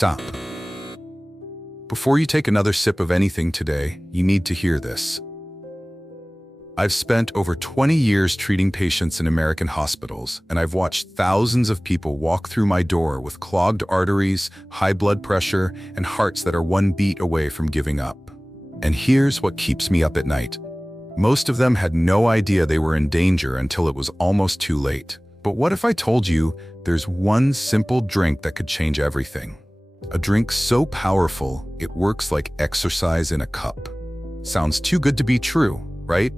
stop. Before you take another sip of anything today, you need to hear this. I've spent over 20 years treating patients in American hospitals, and I've watched thousands of people walk through my door with clogged arteries, high blood pressure, and hearts that are one beat away from giving up. And here's what keeps me up at night. Most of them had no idea they were in danger until it was almost too late. But what if I told you there's one simple drink that could change everything? A drink so powerful, it works like exercise in a cup. Sounds too good to be true, right?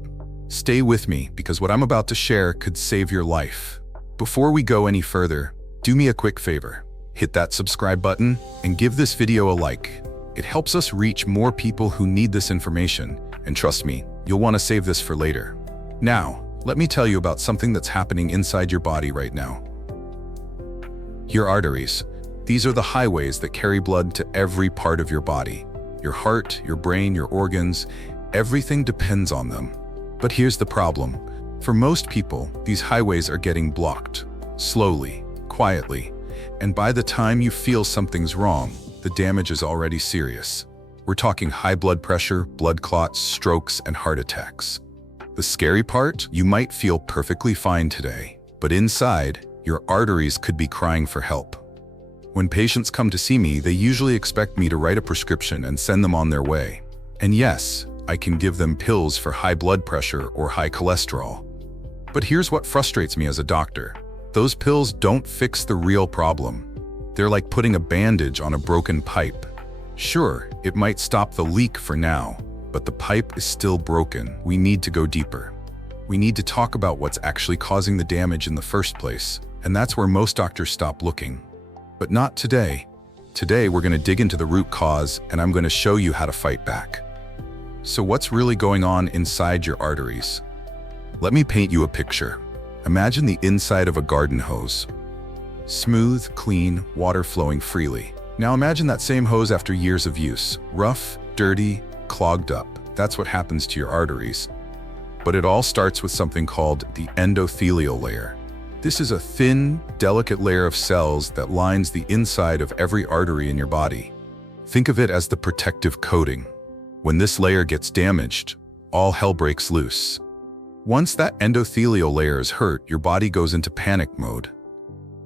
Stay with me, because what I'm about to share could save your life. Before we go any further, do me a quick favor. Hit that subscribe button and give this video a like. It helps us reach more people who need this information, and trust me, you'll want to save this for later. Now, let me tell you about something that's happening inside your body right now. Your arteries. These are the highways that carry blood to every part of your body. Your heart, your brain, your organs, everything depends on them. But here's the problem. For most people, these highways are getting blocked, slowly, quietly, and by the time you feel something's wrong, the damage is already serious. We're talking high blood pressure, blood clots, strokes, and heart attacks. The scary part? You might feel perfectly fine today, but inside, your arteries could be crying for help. When patients come to see me, they usually expect me to write a prescription and send them on their way. And yes, I can give them pills for high blood pressure or high cholesterol. But here's what frustrates me as a doctor. Those pills don't fix the real problem. They're like putting a bandage on a broken pipe. Sure, it might stop the leak for now, but the pipe is still broken. We need to go deeper. We need to talk about what's actually causing the damage in the first place, and that's where most doctors stop looking. But not today. Today, we're going to dig into the root cause, and I'm going to show you how to fight back. So what's really going on inside your arteries? Let me paint you a picture. Imagine the inside of a garden hose. Smooth, clean, water flowing freely. Now imagine that same hose after years of use. Rough, dirty, clogged up. That's what happens to your arteries. But it all starts with something called the endothelial layer. This is a thin, delicate layer of cells that lines the inside of every artery in your body. Think of it as the protective coating. When this layer gets damaged, all hell breaks loose. Once that endothelial layer is hurt, your body goes into panic mode.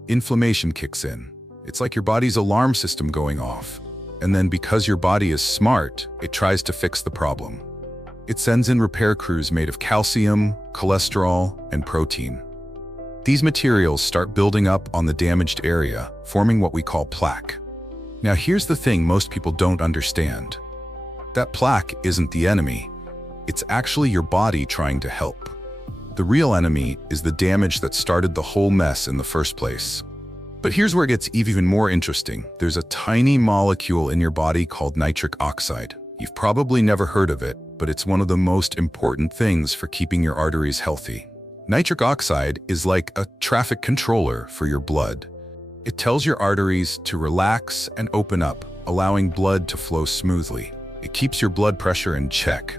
Inflammation kicks in. It's like your body's alarm system going off. And then because your body is smart, it tries to fix the problem. It sends in repair crews made of calcium, cholesterol, and protein. These materials start building up on the damaged area, forming what we call plaque. Now here's the thing most people don't understand. That plaque isn't the enemy. It's actually your body trying to help. The real enemy is the damage that started the whole mess in the first place. But here's where it gets even more interesting. There's a tiny molecule in your body called nitric oxide. You've probably never heard of it, but it's one of the most important things for keeping your arteries healthy. Nitric oxide is like a traffic controller for your blood. It tells your arteries to relax and open up, allowing blood to flow smoothly. It keeps your blood pressure in check.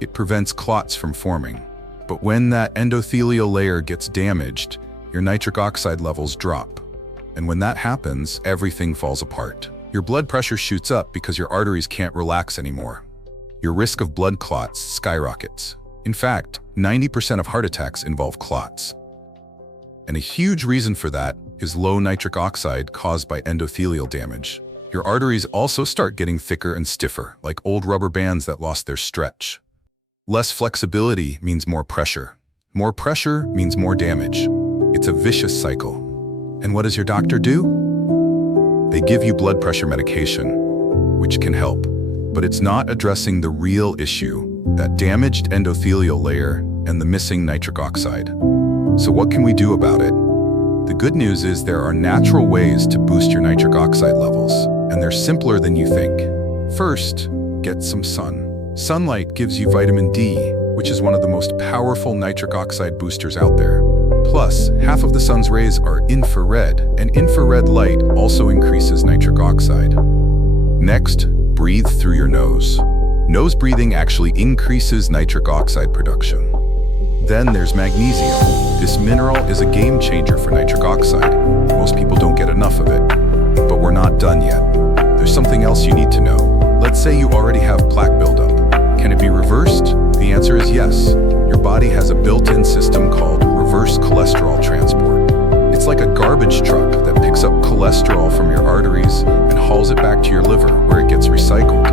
It prevents clots from forming. But when that endothelial layer gets damaged, your nitric oxide levels drop. And when that happens, everything falls apart. Your blood pressure shoots up because your arteries can't relax anymore. Your risk of blood clots skyrockets. In fact, 90% of heart attacks involve clots. And a huge reason for that is low nitric oxide caused by endothelial damage. Your arteries also start getting thicker and stiffer, like old rubber bands that lost their stretch. Less flexibility means more pressure. More pressure means more damage. It's a vicious cycle. And what does your doctor do? They give you blood pressure medication, which can help, but it's not addressing the real issue, that damaged endothelial layer and the missing nitric oxide. So what can we do about it? The good news is there are natural ways to boost your nitric oxide levels, and they're simpler than you think. First, get some sun. Sunlight gives you vitamin D, which is one of the most powerful nitric oxide boosters out there. Plus, half of the sun's rays are infrared, and infrared light also increases nitric oxide. Next, breathe through your nose. Nose breathing actually increases nitric oxide production. Then there's magnesium. This mineral is a game changer for nitric oxide. Most people don't get enough of it. But But we're not done yet. There's something else you need to know. Let's say you already have plaque buildup. Can it be reversed? The answer is yes. Your body has a built-in system called reverse cholesterol transport. It's like a garbage truck that picks up cholesterol from your arteries and hauls it back to your liver where it gets recycled.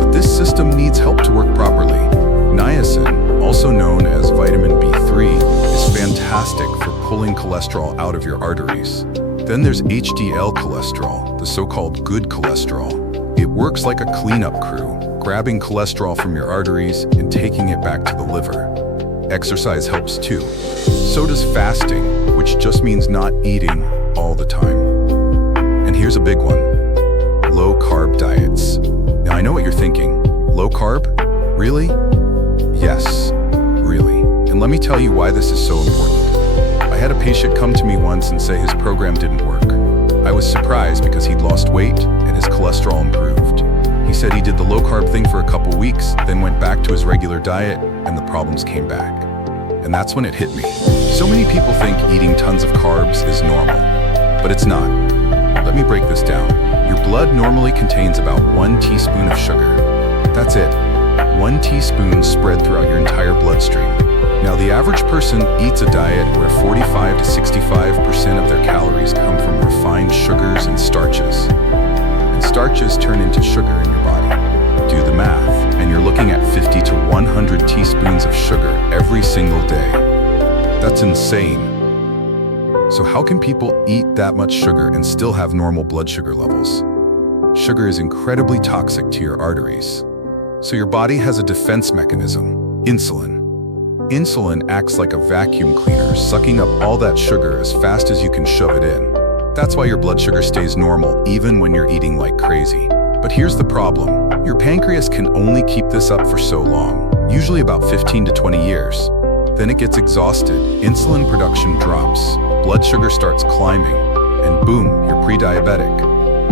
But this system needs help to work properly. Niacin, also known as vitamin B3, is fantastic for pulling cholesterol out of your arteries. Then there's HDL cholesterol, the so-called good cholesterol. It works like a cleanup crew, grabbing cholesterol from your arteries and taking it back to the liver. Exercise helps too. So does fasting, which just means not eating all the time. And here's a big one: low-carb diets. Now I know what you're thinking. Low carb? Really? Yes, really. And let me tell you why this is so important. I had a patient come to me once and say his program didn't work. I was surprised because he'd lost weight and his cholesterol improved. He said he did the low-carb thing for a couple weeks, then went back to his regular diet, and the problems came back. And that's when it hit me. So many people think eating tons of carbs is normal, but it's not. Let me break this down. Your blood normally contains about 1 teaspoon of sugar. That's it. 1 teaspoon spread throughout your entire bloodstream. Now, the average person eats a diet where 45 to 65% of their calories come from refined sugars and starches. And starches turn into sugar in your body. Do the math, and you're looking at 50 to 100 teaspoons of sugar every single day. That's insane. So how can people eat that much sugar and still have normal blood sugar levels? Sugar is incredibly toxic to your arteries. So your body has a defense mechanism: insulin. Insulin acts like a vacuum cleaner, sucking up all that sugar as fast as you can shove it in. That's why your blood sugar stays normal even when you're eating like crazy. But here's the problem. Your pancreas can only keep this up for so long, usually about 15 to 20 years. Then it gets exhausted, insulin production drops, blood sugar starts climbing, and boom, you're pre-diabetic,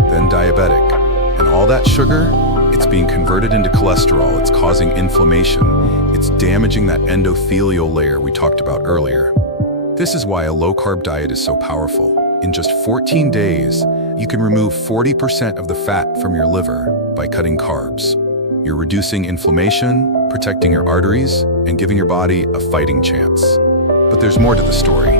then diabetic. And all that sugar, it's being converted into cholesterol. It's causing inflammation. It's damaging that endothelial layer we talked about earlier. This is why a low-carb diet is so powerful. In just 14 days, you can remove 40% of the fat from your liver by cutting carbs. You're reducing inflammation, protecting your arteries, and giving your body a fighting chance. But there's more to the story.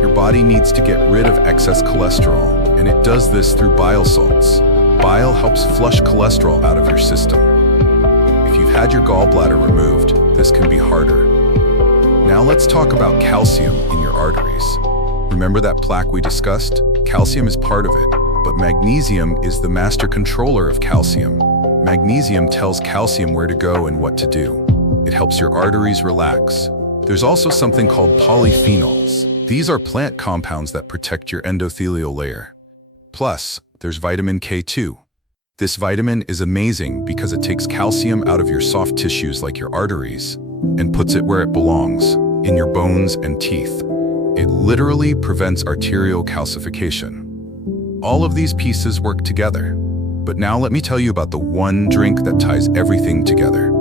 Your body needs to get rid of excess cholesterol, and it does this through bile salts. Bile helps flush cholesterol out of your system. If you've had your gallbladder removed, this can be harder. Now let's talk about calcium in your arteries. Remember that plaque we discussed? Calcium is part of it, but magnesium is the master controller of calcium. Magnesium tells calcium where to go and what to do. It helps your arteries relax. There's also something called polyphenols. These are plant compounds that protect your endothelial layer. Plus, there's vitamin K2. This vitamin is amazing because it takes calcium out of your soft tissues like your arteries and puts it where it belongs, in your bones and teeth. It literally prevents arterial calcification. All of these pieces work together. But now let me tell you about the one drink that ties everything together.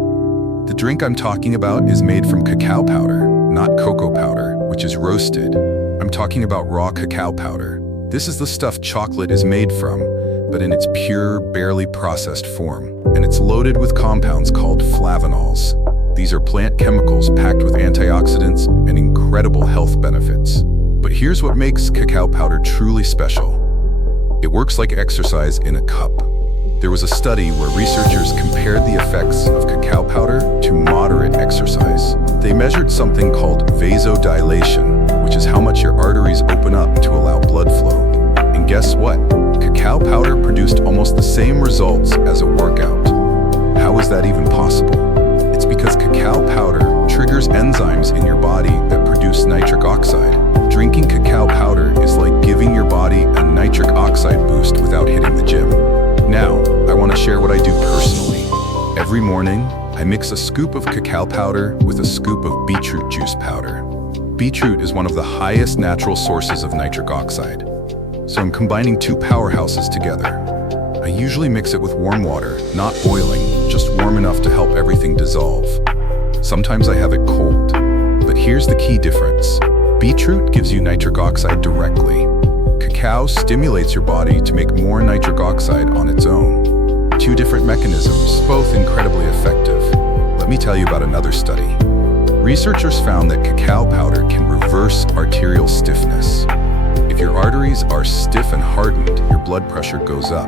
The drink I'm talking about is made from cacao powder, not cocoa powder, which is roasted. I'm talking about raw cacao powder. This is the stuff chocolate is made from, but in its pure, barely processed form. And it's loaded with compounds called flavonols. These are plant chemicals packed with antioxidants and incredible health benefits. But here's what makes cacao powder truly special. It works like exercise in a cup. There was a study where researchers compared the effects of cacao powder to moderate exercise. They measured something called vasodilation, which is how much your arteries open up to allow blood flow. And guess what? Cacao powder produced almost the same results as a workout. How is that even possible? It's because cacao powder triggers enzymes in your body that produce nitric oxide. Drinking cacao powder is like giving your body a nitric oxide boost without hitting the gym. Now, I want to share what I do personally. Every morning, I mix a scoop of cacao powder with a scoop of beetroot juice powder. Beetroot is one of the highest natural sources of nitric oxide. So I'm combining two powerhouses together. I usually mix it with warm water, not boiling, just warm enough to help everything dissolve. Sometimes I have it cold. But here's the key difference. Beetroot gives you nitric oxide directly. Cacao stimulates your body to make more nitric oxide on its own. Two different mechanisms, both incredibly effective. Let me tell you about another study. Researchers found that cacao powder can reverse arterial stiffness. If your arteries are stiff and hardened, your blood pressure goes up.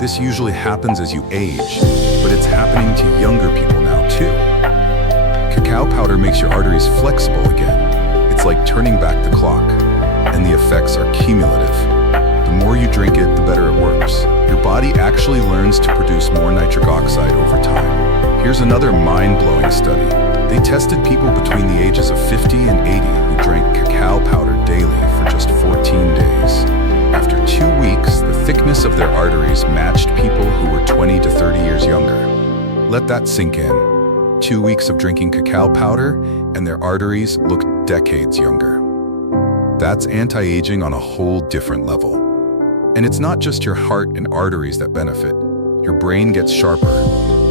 This usually happens as you age, but it's happening to younger people now too. Cacao powder makes your arteries flexible again. It's like turning back the clock, and the effects are cumulative. The more you drink it, the better it works. Your body actually learns to produce more nitric oxide over time. Here's another mind-blowing study. They tested people between the ages of 50 and 80 who drank cacao powder daily for just 14 days. After 2 weeks, the thickness of their arteries matched people who were 20 to 30 years younger. Let that sink in. 2 weeks of drinking cacao powder, and their arteries looked decades younger. That's anti-aging on a whole different level. And it's not just your heart and arteries that benefit. Your brain gets sharper,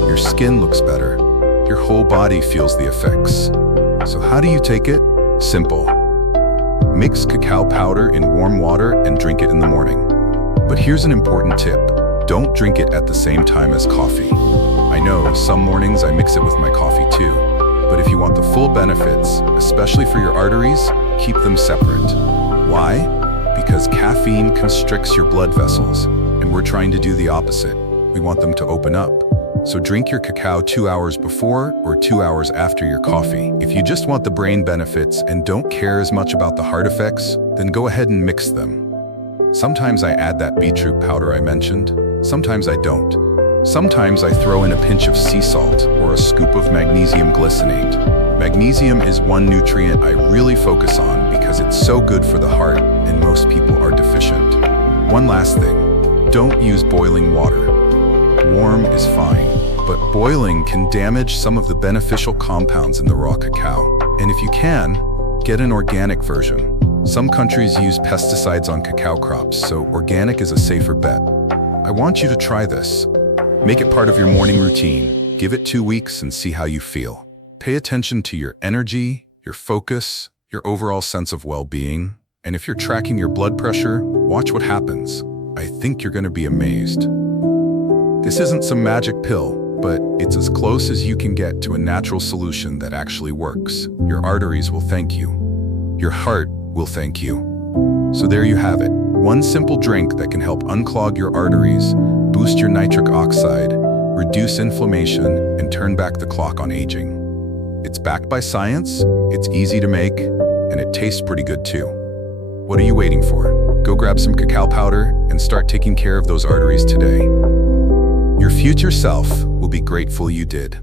your skin looks better, your whole body feels the effects. So how do you take it? Simple. Mix cacao powder in warm water and drink it in the morning. But here's an important tip. Don't drink it at the same time as coffee. I know, some mornings I mix it with my coffee too. But if you want the full benefits, especially for your arteries, keep them separate. Why? Because caffeine constricts your blood vessels, and we're trying to do the opposite. We want them to open up. So drink your cacao 2 hours before or 2 hours after your coffee. If you just want the brain benefits and don't care as much about the heart effects, then go ahead and mix them. Sometimes I add that beetroot powder I mentioned. Sometimes I don't. Sometimes I throw in a pinch of sea salt or a scoop of magnesium glycinate. Magnesium is one nutrient I really focus on because it's so good for the heart and most people are deficient. One last thing, don't use boiling water. Warm is fine, but boiling can damage some of the beneficial compounds in the raw cacao. And if you can, get an organic version. Some countries use pesticides on cacao crops, so organic is a safer bet. I want you to try this. Make it part of your morning routine. Give it 2 weeks and see how you feel. Pay attention to your energy, your focus, your overall sense of well-being. And if you're tracking your blood pressure, watch what happens. I think you're going to be amazed. This isn't some magic pill, but it's as close as you can get to a natural solution that actually works. Your arteries will thank you. Your heart will thank you. So there you have it. One simple drink that can help unclog your arteries, boost your nitric oxide, reduce inflammation, and turn back the clock on aging. It's backed by science, it's easy to make, and it tastes pretty good too. What are you waiting for? Go grab some cacao powder and start taking care of those arteries today. Your future self will be grateful you did.